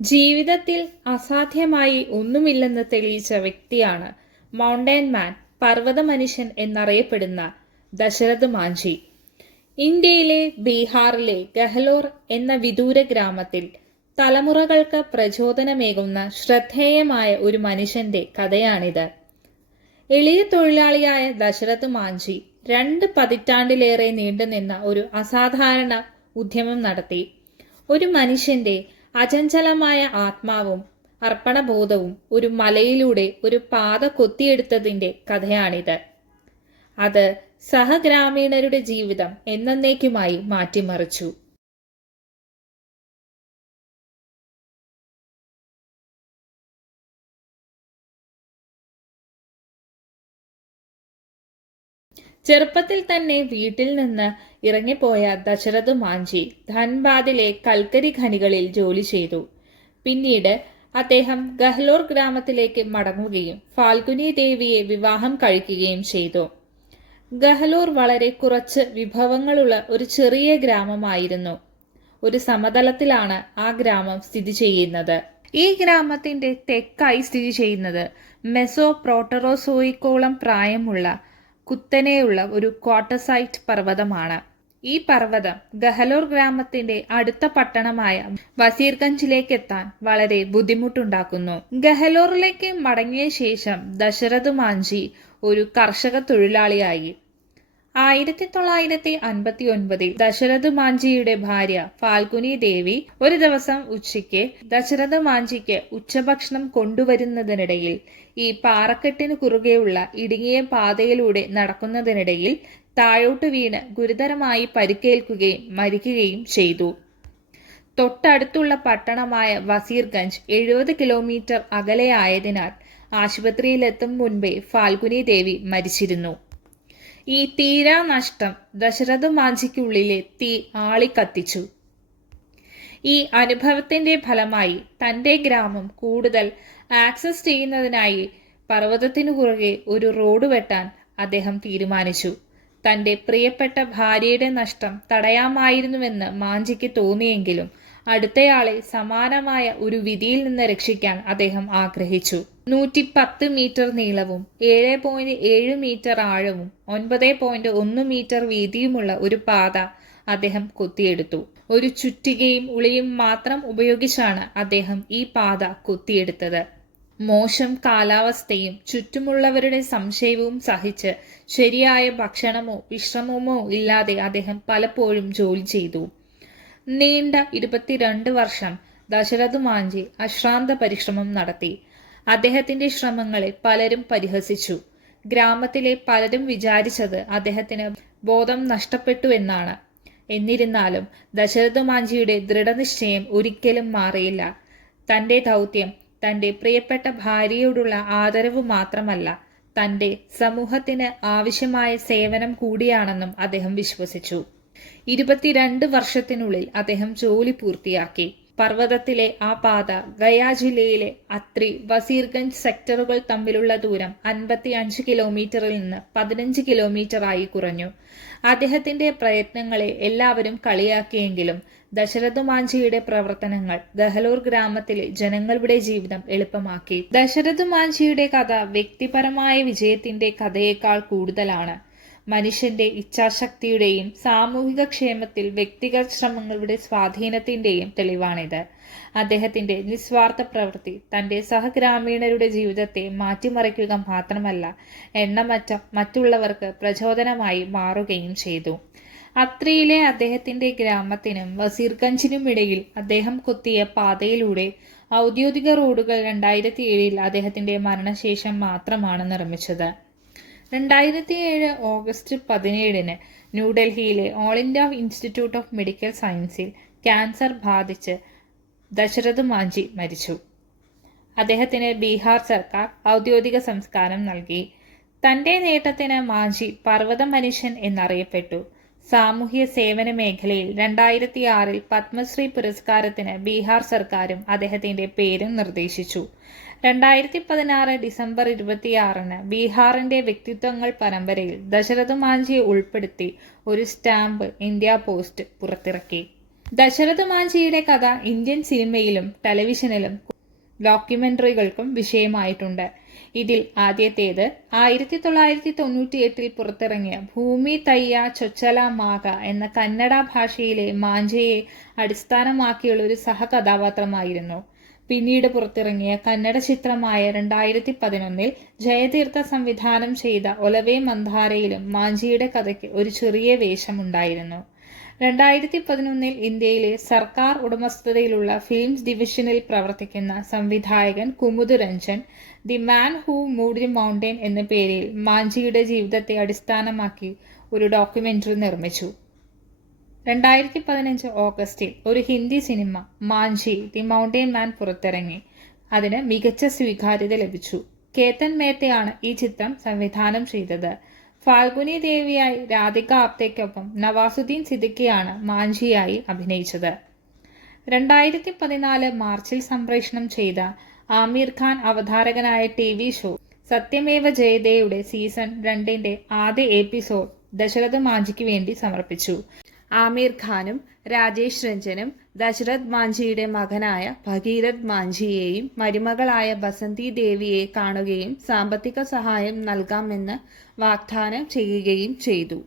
ജീവിതത്തിൽ അസാധ്യമായി ഒന്നുമില്ലെന്ന് തെളിയിച്ച വ്യക്തിയാണ് മൗണ്ടൻ മാൻ, പർവ്വത മനുഷ്യൻ എന്നറിയപ്പെടുന്ന ദശരഥ് മാഞ്ചി. ഇന്ത്യയിലെ ബീഹാറിലെ ഗഹ്ലോർ എന്ന വിദൂര ഗ്രാമത്തിൽ തലമുറകൾക്ക് പ്രചോദനമേകുന്ന ശ്രദ്ധേയമായ ഒരു മനുഷ്യന്റെ കഥയാണിത്. എളിയ തൊഴിലാളിയായ ദശരഥ് മാഞ്ചി 2 പതിറ്റാണ്ടിലേറെ നീണ്ടുനിന്ന ഒരു അസാധാരണ ഉദ്യമം നടത്തി. ഒരു മനുഷ്യന്റെ അചഞ്ചലമായ ആത്മാവും അർപ്പണബോധവും ഒരു മലയിലൂടെ ഒരു പാത കൊത്തിയെടുത്തതിന്റെ കഥയാണിത്. അത് സഹഗ്രാമീണരുടെ ജീവിതം എന്നേക്കുമായി മാറ്റിമറിച്ചു. ചെറുപ്പത്തിൽ തന്നെ വീട്ടിൽ നിന്ന് ഇറങ്ങിപ്പോയ ദശരഥ് മാഞ്ചി ധൻബാദിലെ കൽക്കരി ഖനികളിൽ ജോലി ചെയ്തു. പിന്നീട് അദ്ദേഹം ഗഹ്ലോർ ഗ്രാമത്തിലേക്ക് മടങ്ങുകയും ഫാൽഗുനി ദേവിയെ വിവാഹം കഴിക്കുകയും ചെയ്തു. ഗഹ്ലോർ വളരെ കുറച്ച് വിഭവങ്ങളുള്ള ഒരു ചെറിയ ഗ്രാമമായിരുന്നു. ഒരു സമതലത്തിലാണ് ആ ഗ്രാമം സ്ഥിതി ചെയ്യുന്നത്. ഈ ഗ്രാമത്തിന്റെ തെക്കായി സ്ഥിതി ചെയ്യുന്നത് മെസോപ്രോട്ടറോസോയിക്കോളം പ്രായമുള്ള കുത്തനെയുള്ള ഒരു ക്വാർട്ടസൈറ്റ് പർവ്വതമാണ്. ഈ പർവ്വതം ഗഹ്ലോർ ഗ്രാമത്തിന്റെ അടുത്ത പട്ടണമായ വസീർഗഞ്ചിലേക്ക് എത്താൻ വളരെ ബുദ്ധിമുട്ടുണ്ടാക്കുന്നു. ഗഹ്ലോറിലേക്ക് മടങ്ങിയ ശേഷം ദശരഥ് മാഞ്ചി ഒരു കർഷക തൊഴിലാളിയായി. 1959 ദശരഥ് മാഞ്ചിയുടെ ഭാര്യ ഫാൽഗുനി ദേവി ഒരു ദിവസം ഉച്ചയ്ക്ക് ദശരഥ് മാഞ്ചിക്ക് ഉച്ചഭക്ഷണം കൊണ്ടുവരുന്നതിനിടയിൽ ഈ പാറക്കെട്ടിന് കുറുകെയുള്ള ഇടുങ്ങിയ പാതയിലൂടെ നടക്കുന്നതിനിടയിൽ താഴോട്ട് വീണ് ഗുരുതരമായി പരിക്കേൽക്കുകയും മരിക്കുകയും ചെയ്തു. തൊട്ടടുത്തുള്ള പട്ടണമായ വസീർഗഞ്ച് 70 കിലോമീറ്റർ അകലെയായതിനാൽ ആശുപത്രിയിലെത്തും മുൻപേ ഫാൽഗുനി ദേവി മരിച്ചിരുന്നു. ഈ തീരാ നഷ്ടം ദശരഥ് മാഞ്ചിക്കുള്ളിലെ തീ ആളിക്കത്തിച്ചു. ഈ അനുഭവത്തിന്റെ ഫലമായി തന്റെ ഗ്രാമം കൂടുതൽ ആക്സസ് ചെയ്യുന്നതിനായി പർവ്വതത്തിനു കുറുകെ ഒരു റോഡ് വെട്ടാൻ അദ്ദേഹം തീരുമാനിച്ചു. തന്റെ പ്രിയപ്പെട്ട ഭാര്യയുടെ നഷ്ടം തടയാമായിരുന്നുവെന്ന് മാഞ്ചിക്ക് തോന്നിയെങ്കിലും അടുത്തയാളെ സമാനമായ ഒരു വിധിയിൽ നിന്ന് രക്ഷിക്കാൻ അദ്ദേഹം ആഗ്രഹിച്ചു. 110 മീറ്റർ നീളവും 7.7 മീറ്റർ ആഴവും 9.1 മീറ്റർ വീതിയുമുള്ള ഒരു പാത അദ്ദേഹം കൊത്തിയെടുത്തു. ഒരു ചുറ്റികയും ഉളിയും മാത്രം ഉപയോഗിച്ചാണ് അദ്ദേഹം ഈ പാത കൊത്തിയെടുത്തത്. മോശം കാലാവസ്ഥയും ചുറ്റുമുള്ളവരുടെ സംശയവും സഹിച്ച് ശരിയായ ഭക്ഷണമോ വിശ്രമമോ ഇല്ലാതെ അദ്ദേഹം പലപ്പോഴും ജോലി ചെയ്തു. നീണ്ട 22 വർഷം ദശരഥ് മാഞ്ചി അശ്രാന്ത പരിശ്രമം നടത്തി. അദ്ദേഹത്തിന്റെ ശ്രമങ്ങളെ പലരും പരിഹസിച്ചു. ഗ്രാമത്തിലെ പലരും വിചാരിച്ചത് അദ്ദേഹത്തിന് ബോധം നഷ്ടപ്പെട്ടു എന്നാണ്. എന്നിരുന്നാലും ദശരഥ് മാഞ്ചിയുടെ ദൃഢനിശ്ചയം ഒരിക്കലും മാറിയില്ല. തന്റെ ദൗത്യം തന്റെ പ്രിയപ്പെട്ട ഭാര്യയോടുള്ള ആദരവ് മാത്രമല്ല, തന്റെ സമൂഹത്തിന് ആവശ്യമായ സേവനം കൂടിയാണെന്നും അദ്ദേഹം വിശ്വസിച്ചു. 22 വർഷത്തിനുള്ളിൽ അദ്ദേഹം ജോലി പൂർത്തിയാക്കി. പർവ്വതത്തിലെ ആ പാത ഗയ ജില്ലയിലെ അത്രി വസീർഗഞ്ച് സെക്ടറുകൾ തമ്മിലുള്ള ദൂരം 55 കിലോമീറ്ററിൽ നിന്ന് 15 കിലോമീറ്ററായി കുറഞ്ഞു. അദ്ദേഹത്തിന്റെ പ്രയത്നങ്ങളെ എല്ലാവരും കളിയാക്കിയെങ്കിലും ദശരഥ് മാഞ്ചിയുടെ പ്രവർത്തനങ്ങൾ ഗഹ്ലോർ ഗ്രാമത്തിലെ ജനങ്ങളുടെ ജീവിതം എളുപ്പമാക്കി. ദശരഥ് മാഞ്ചിയുടെ കഥ വ്യക്തിപരമായ വിജയത്തിന്റെ കഥയേക്കാൾ കൂടുതലാണ്. മനുഷ്യന്റെ ഇച്ഛാശക്തിയുടെയും സാമൂഹിക ക്ഷേമത്തിൽ വ്യക്തിഗത ശ്രമങ്ങളുടെ സ്വാധീനത്തിന്റെയും തെളിവാണിത്. അദ്ദേഹത്തിന്റെ നിസ്വാർത്ഥ പ്രവൃത്തി തന്റെ സഹഗ്രാമീണരുടെ ജീവിതത്തെ മാറ്റിമറിക്കുക മാത്രമല്ല, എണ്ണമറ്റ മറ്റുള്ളവർക്ക് പ്രചോദനമായി മാറുകയും ചെയ്തു. അത്രിയിലെ അദ്ദേഹത്തിന്റെ ഗ്രാമത്തിനും വസീർഗഞ്ചിനുമിടയിൽ അദ്ദേഹം കൊത്തിയ പാതയിലൂടെ ഔദ്യോഗിക റോഡുകൾ 2007 അദ്ദേഹത്തിന്റെ മരണശേഷം മാത്രമാണ് നിർമ്മിച്ചത്. 2007 ഓഗസ്റ്റ് 17 ന്യൂഡൽഹിയിലെ all India institute of medical സയൻസിൽ ക്യാൻസർ ബാധിച്ച് ദശരഥ് മാഞ്ചി മരിച്ചു. അദ്ദേഹത്തിന് ബീഹാർ സർക്കാർ ഔദ്യോഗിക സംസ്കാരം നൽകി. തന്റെ നേട്ടത്തിന് മാഞ്ചി പർവ്വത മനുഷ്യൻ എന്നറിയപ്പെട്ടു. സാമൂഹ്യ സേവന മേഖലയിൽ 2006 പത്മശ്രീ പുരസ്കാരത്തിന് ബീഹാർ സർക്കാരും അദ്ദേഹത്തിന്റെ പേരും നിർദ്ദേശിച്ചു. 2016 ഡിസംബർ 26 ബീഹാറിന്റെ വ്യക്തിത്വങ്ങൾ പരമ്പരയിൽ ദശരഥ് മാഞ്ചിയെ ഉൾപ്പെടുത്തി ഒരു സ്റ്റാമ്പ് ഇന്ത്യ പോസ്റ്റ് പുറത്തിറക്കി. ദശരഥ മാഞ്ചിയുടെ കഥ ഇന്ത്യൻ സിനിമയിലും ടെലിവിഷനിലും ഡോക്യുമെന്ററികൾക്കും വിഷയമായിട്ടുണ്ട്. ഇതിൽ ആദ്യത്തേത് 1998 പുറത്തിറങ്ങിയ ഭൂമി തയ്യ ചൊച്ചല മാക എന്ന കന്നഡ ഭാഷയിലെ മാഞ്ചയെ അടിസ്ഥാനമാക്കിയുള്ള ഒരു സഹകഥാപാത്രമായിരുന്നു. പിന്നീട് പുറത്തിറങ്ങിയ കന്നഡ ചിത്രമായ 2011 ജയതീർത്ഥ സംവിധാനം ചെയ്ത ഒലവേ മന്ദാരയിലും മാഞ്ചിയുടെ കഥയ്ക്ക് ഒരു ചെറിയ വേഷമുണ്ടായിരുന്നു. 2011 ഇന്ത്യയിലെ സർക്കാർ ഉടമസ്ഥതയിലുള്ള ഫിലിംസ് ഡിവിഷനിൽ പ്രവർത്തിക്കുന്ന സംവിധായകൻ Kumud Ranjan the man who moved the mountain എന്ന പേരിൽ മാഞ്ചിയുടെ ജീവിതത്തെ അടിസ്ഥാനമാക്കി ഒരു ഡോക്യുമെന്ററി നിർമ്മിച്ചു. 2015 ഓഗസ്റ്റിൽ ഒരു Hindi cinema Manjhi the mountain man പുറത്തിറങ്ങി. അതിന് മികച്ച സ്വീകാര്യത ലഭിച്ചു. കേതൻ മേത്തയാണ് ഈ ചിത്രം സംവിധാനം ചെയ്തത്. ഫാൽഗുനി ദേവിയായി രാധിക ആപ്തയ്ക്കൊപ്പം നവാസുദ്ദീൻ സിദ്ദിഖിയാണ് മാഞ്ചിയായി അഭിനയിച്ചത്. 2014 മാർച്ചിൽ സംപ്രേഷണം ചെയ്ത ആമിർ ഖാൻ അവതാരകനായ TV ഷോ സത്യമേവ ജയതേയുടെ സീസൺ 2 ആദ്യ എപ്പിസോഡ് ദശരഥ മാഞ്ചിക്ക് വേണ്ടി സമർപ്പിച്ചു. ആമിർ ഖാനും രാജേഷ് രഞ്ജനും ദശരഥ് മാഞ്ചിയുടെ മകനായ ഭഗീരഥ് മാഞ്ചിയെയും മരുമകളായ ബസന്തി ദേവിയെ കാണുകയും സാമ്പത്തിക സഹായം നൽകാമെന്ന് വാഗ്ദാനം ചെയ്യുകയും ചെയ്തു.